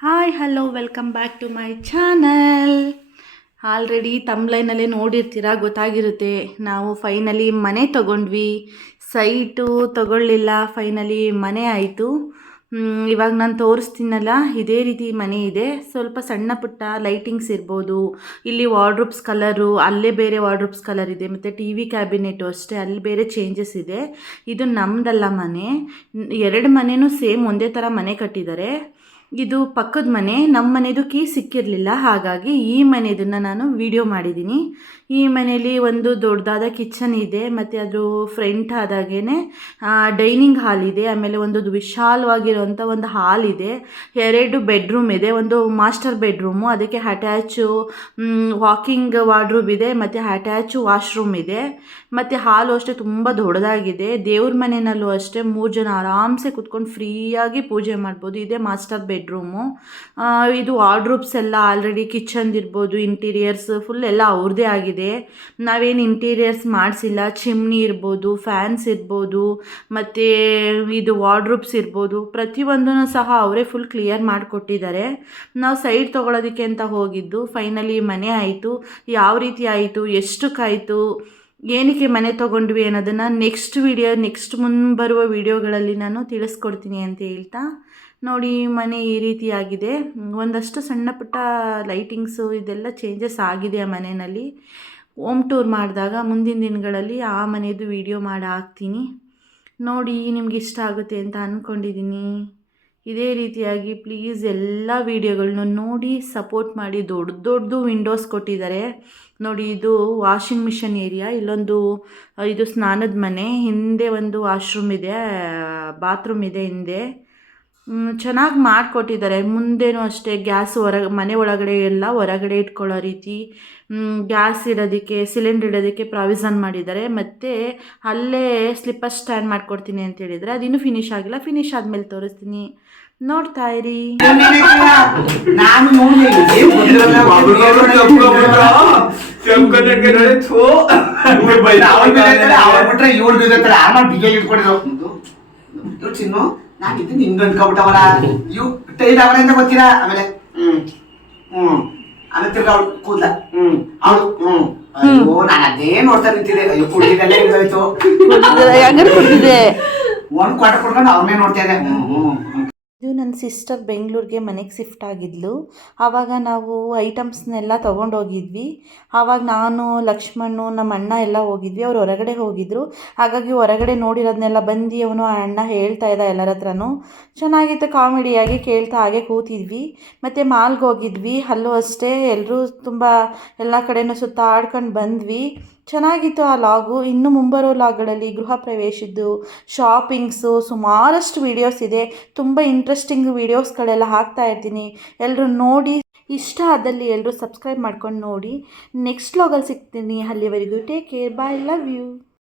Hi hello welcome back to my channel already ತಮ್ಲೈನಲ್ಲೇ ನೋಡಿರ್ತೀರಾ? ಗೊತ್ತಾಗಿರುತ್ತೆ. ನಾವು ಫೈನಲಿ ಮನೆ ತಗೊಂಡ್ವಿ. ಸೈಟು ತಗೊಳ್ಳಿಲ್ಲ. ಫೈನಲಿ ಮನೆ ಆಯಿತು. ಇವಾಗ ನಾನು ತೋರಿಸ್ತೀನಲ್ಲ, ಇದೇ ರೀತಿ ಮನೆ ಇದೆ. ಸ್ವಲ್ಪ ಸಣ್ಣ ಪುಟ್ಟ ಲೈಟಿಂಗ್ಸ್ ಇರ್ಬೋದು. ಇಲ್ಲಿ ವಾರ್ಡ್ರೂಪ್ಸ್ ಕಲರು ಅಲ್ಲೇ ಬೇರೆ ವಾರ್ಡ್ರೂಪ್ಸ್ ಕಲರ್ ಇದೆ. ಮತ್ತು ಟಿ ವಿ ಕ್ಯಾಬಿನೆಟು ಅಷ್ಟೇ, ಅಲ್ಲಿ ಬೇರೆ ಚೇಂಜಸ್ ಇದೆ. ಇದು ನಮ್ಮದಲ್ಲ ಮನೆ. ಎರಡು ಮನೆಯೂ ಸೇಮ್ ಒಂದೇ ಥರ ಮನೆ ಕಟ್ಟಿದ್ದಾರೆ. ಇದು ಪಕ್ಕದ ಮನೆ ನಮ್ಮ ಮನೆದು ಕೀ ಸಿಕ್ಕಿರಲಿಲ್ಲ, ಹಾಗಾಗಿ ಈ ಮನೆಯದನ್ನು ನಾನು ವಿಡಿಯೋ ಮಾಡಿದ್ದೀನಿ ಈ ಮನೆಯಲ್ಲಿ ಒಂದು ದೊಡ್ಡದಾದ ಕಿಚನ್ ಇದೆ, ಮತ್ತು ಅದು ಫ್ರಂಟ್ ಆದಾಗೇ ಡೈನಿಂಗ್ ಹಾಲ್ ಇದೆ, ಆಮೇಲೆ ಒಂದು ವಿಶಾಲವಾಗಿರುವಂಥ ಒಂದು ಹಾಲ್ ಇದೆ, ಎರಡು ಬೆಡ್ರೂಮ್ ಇದೆ, ಒಂದು ಮಾಸ್ಟರ್ ಬೆಡ್ರೂಮು, ಅದಕ್ಕೆ ಅಟ್ಯಾಚು ವಾಕಿಂಗ್ ವಾರ್ಡ್ರೂಮ್ ಇದೆ, ಮತ್ತು ಅಟ್ಯಾಚು ವಾಶ್ರೂಮ್ ಇದೆ, ಮತ್ತು ಹಾಲು ಅಷ್ಟೇ ತುಂಬ ದೊಡ್ಡದಾಗಿದೆ, ದೇವ್ರ ಮನೆಯಲ್ಲೂ ಅಷ್ಟೇ ಮೂರು ಜನ ಆರಾಮ್ಸೆ ಕುತ್ಕೊಂಡು ಫ್ರೀಯಾಗಿ ಪೂಜೆ ಮಾಡ್ಬೋದು, ಇದೆ ಮಾಸ್ಟರ್ ಬೆಡ್ರೂಮು ಇದು ವಾರ್ಡ್ರೂಬ್ಸ್ ಎಲ್ಲ ಆಲ್ರೆಡಿ ಕಿಚನ್ ಇರ್ಬೋದು ಇಂಟೀರಿಯರ್ಸ್ ಫುಲ್ ಎಲ್ಲ ಅವ್ರದ್ದೇ ಆಗಿದೆ. ನಾವೇನು ಇಂಟೀರಿಯರ್ಸ್ ಮಾಡಿಸಿಲ್ಲ. ಚಿಮ್ನಿ ಇರ್ಬೋದು ಫ್ಯಾನ್ಸ್ ಇರ್ಬೋದು, ಮತ್ತು ಇದು ವಾರ್ಡ್ರೂಬ್ಸ್ ಇರ್ಬೋದು. ಪ್ರತಿಯೊಂದೂ ಸಹ ಅವರೇ ಫುಲ್ ಕ್ಲಿಯರ್ ಮಾಡಿಕೊಟ್ಟಿದ್ದಾರೆ. ನಾವು ಸೈಡ್ ತೊಗೊಳೋದಕ್ಕೆ ಅಂತ ಹೋಗಿದ್ದು ಫೈನಲಿ ಮನೆ ಆಯಿತು. ಯಾವ ರೀತಿ ಆಯಿತು ಎಷ್ಟಕ್ಕಾಯಿತು ಏನಕ್ಕೆ ಮನೆ ತೊಗೊಂಡ್ವಿ ಅನ್ನೋದನ್ನು ನೆಕ್ಸ್ಟ್ ವಿಡಿಯೋ ನೆಕ್ಸ್ಟ್ ಮುಂಬರುವ ವಿಡಿಯೋಗಳಲ್ಲಿ ನಾನು ತಿಳಿಸ್ಕೊಡ್ತೀನಿ ಅಂತ ಹೇಳ್ತಾ. ನೋಡಿ, ಮನೆ ಈ ರೀತಿಯಾಗಿದೆ ಒಂದಷ್ಟು ಸಣ್ಣ ಪುಟ್ಟ ಲೈಟಿಂಗ್ಸು ಇದೆಲ್ಲ ಚೇಂಜಸ್ ಆಗಿದೆ ಆ ಮನೆಯಲ್ಲಿ. ಹೋಮ್ ಟೂರ್ ಮಾಡಿದಾಗ ಮುಂದಿನ ದಿನಗಳಲ್ಲಿ ಆ ಮನೆಯದು ವಿಡಿಯೋ ಮಾಡಿ ಹಾಕ್ತೀನಿ. ನೋಡಿ, ನಿಮ್ಗೆ ಇಷ್ಟ ಆಗುತ್ತೆ ಅಂತ ಅಂದ್ಕೊಂಡಿದ್ದೀನಿ ಇದೇ ರೀತಿಯಾಗಿ ಪ್ಲೀಸ್ ಎಲ್ಲ ವೀಡಿಯೋಗಳನ್ನ ನೋಡಿ ಸಪೋರ್ಟ್ ಮಾಡಿ. ದೊಡ್ಡ ದೊಡ್ಡದು ವಿಂಡೋಸ್ ಕೊಟ್ಟಿದ್ದಾರೆ. ನೋಡಿ ಇದು ವಾಷಿಂಗ್ ಮಿಷನ್ ಏರಿಯಾ ಇಲ್ಲೊಂದು ಇದು ಸ್ನಾನದ ಮನೆ. ಹಿಂದೆ ಒಂದು ವಾಶ್ರೂಮ್ ಇದೆ ಬಾತ್ರೂಮ್ ಇದೆ ಹಿಂದೆ. ಚೆನ್ನಾಗಿ ಮಾಡಿಕೊಟ್ಟಿದ್ದಾರೆ. ಮುಂದೇನೂ ಅಷ್ಟೇ ಗ್ಯಾಸ್ ಹೊರ ಮನೆ ಒಳಗಡೆ ಎಲ್ಲ ಹೊರಗಡೆ ಇಟ್ಕೊಳ್ಳೋ ರೀತಿ ಗ್ಯಾಸ್ ಇಡೋದಕ್ಕೆ ಸಿಲಿಂಡ್ರ್ ಇಡೋದಕ್ಕೆ ಪ್ರಾವಿಸನ್ ಮಾಡಿದ್ದಾರೆ. ಮತ್ತು ಅಲ್ಲೇ ಸ್ಲಿಪ್ಪರ್ ಸ್ಟ್ಯಾಂಡ್ ಮಾಡಿಕೊಡ್ತೀನಿ ಅಂತ ಹೇಳಿದರೆ ಅದಿನ್ನೂ ಫಿನಿಶ್ ಆಗಿಲ್ಲ. ಫಿನಿಶ್ ಆದಮೇಲೆ ತೋರಿಸ್ತೀನಿ. ನೋಡ್ತಾ ಇರಿ. ನಾನು ನಾನು ಇದು ನಿಂದು ಅನ್ಕೊಬಿಟ್ಟವಲ್ಲ ಇವ್ ಟೈಟ್ ಅವಳ ಅಂತ ಗೊತ್ತಿಲ್ಲ ಆಮೇಲೆ ಹ್ಮ್ ಹ್ಮ್ ಆಮೇಲೆ ತಿರ್ಗ ಅವ್ಳು ಕೂದ್ಲ. ಹ್ಮ್ ಅವಳು ಹ್ಮ್. ಅಯ್ಯೋ ನಾನು ಅದೇ ನೋಡ್ತಾ ನಿಂತಿದ್ದೆ. ಅಯ್ಯೋ ಕುಡಿದಲ್ಲೇ ಇದಾಯ್ತು ಹಂಗಾರೆ ಕೊಡ್ತಿದ್ದೆ ಒಂದ್ ಕ್ವಾರ್ಟರ್ ಕೊಡ್ಕೊಂಡು ಅವ್ರನ್ನೇ ನೋಡ್ತಾ ಇದ್ದೆ. ಹ್ಮ್ ಹ್ಮ್. ಇದು ನನ್ನ ಸಿಸ್ಟರ್ ಬೆಂಗಳೂರಿಗೆ ಮನೆಗೆ ಶಿಫ್ಟ್ ಆಗಿದ್ಲು. ಆವಾಗ ನಾವು ಐಟಮ್ಸ್ನೆಲ್ಲ ತೊಗೊಂಡೋಗಿದ್ವಿ ಆವಾಗ ನಾನು, ಲಕ್ಷ್ಮಣ್ಣು, ನಮ್ಮ ಅಣ್ಣ ಎಲ್ಲ ಹೋಗಿದ್ವಿ. ಅವ್ರು ಹೊರಗಡೆ ಹೋಗಿದ್ದರು ಹಾಗಾಗಿ ಹೊರಗಡೆ ನೋಡಿರೋದನ್ನೆಲ್ಲ ಬಂದು, ಅವನು ಆ ಅಣ್ಣ ಹೇಳ್ತಾ ಇದ್ದ ಎಲ್ಲರ ಹತ್ರನೂ. ಚೆನ್ನಾಗಿತ್ತು ಕಾಮಿಡಿಯಾಗಿ ಕೇಳ್ತಾ ಹಾಗೆ ಕೂತಿದ್ವಿ. ಮತ್ತು ಮಾಲ್ಗೆ ಹೋಗಿದ್ವಿ. ಅಲ್ಲೂ ಅಷ್ಟೇ ಎಲ್ಲರೂ ತುಂಬ ಎಲ್ಲ ಕಡೆನೂ ಸುತ್ತಾಡ್ಕೊಂಡು ಬಂದ್ವಿ. ಚೆನ್ನಾಗಿತ್ತು ಆ ಲಾಗು. ಇನ್ನು ಮುಂಬರೋ ಲಾಗ್ಗಳಲ್ಲಿ ಗೃಹ ಪ್ರವೇಶದ್ದು, ಶಾಪಿಂಗ್ಸು, ಸುಮಾರಷ್ಟು ವೀಡಿಯೋಸ್ ಇದೆ. ತುಂಬ ಇಂಟ್ರೆಸ್ಟಿಂಗ್ ವೀಡಿಯೋಸ್ಗಳೆಲ್ಲ ಹಾಕ್ತಾ ಇರ್ತೀನಿ. ಎಲ್ಲರೂ ನೋಡಿ, ಇಷ್ಟ ಆದಲ್ಲಿ ಎಲ್ಲರೂ ಸಬ್ಸ್ಕ್ರೈಬ್ ಮಾಡ್ಕೊಂಡು ನೋಡಿ. ನೆಕ್ಸ್ಟ್ ಲಾಗಲ್ಲಿ ಸಿಗ್ತೀನಿ. ಅಲ್ಲಿವರೆಗೂ take care. Bye. Love you.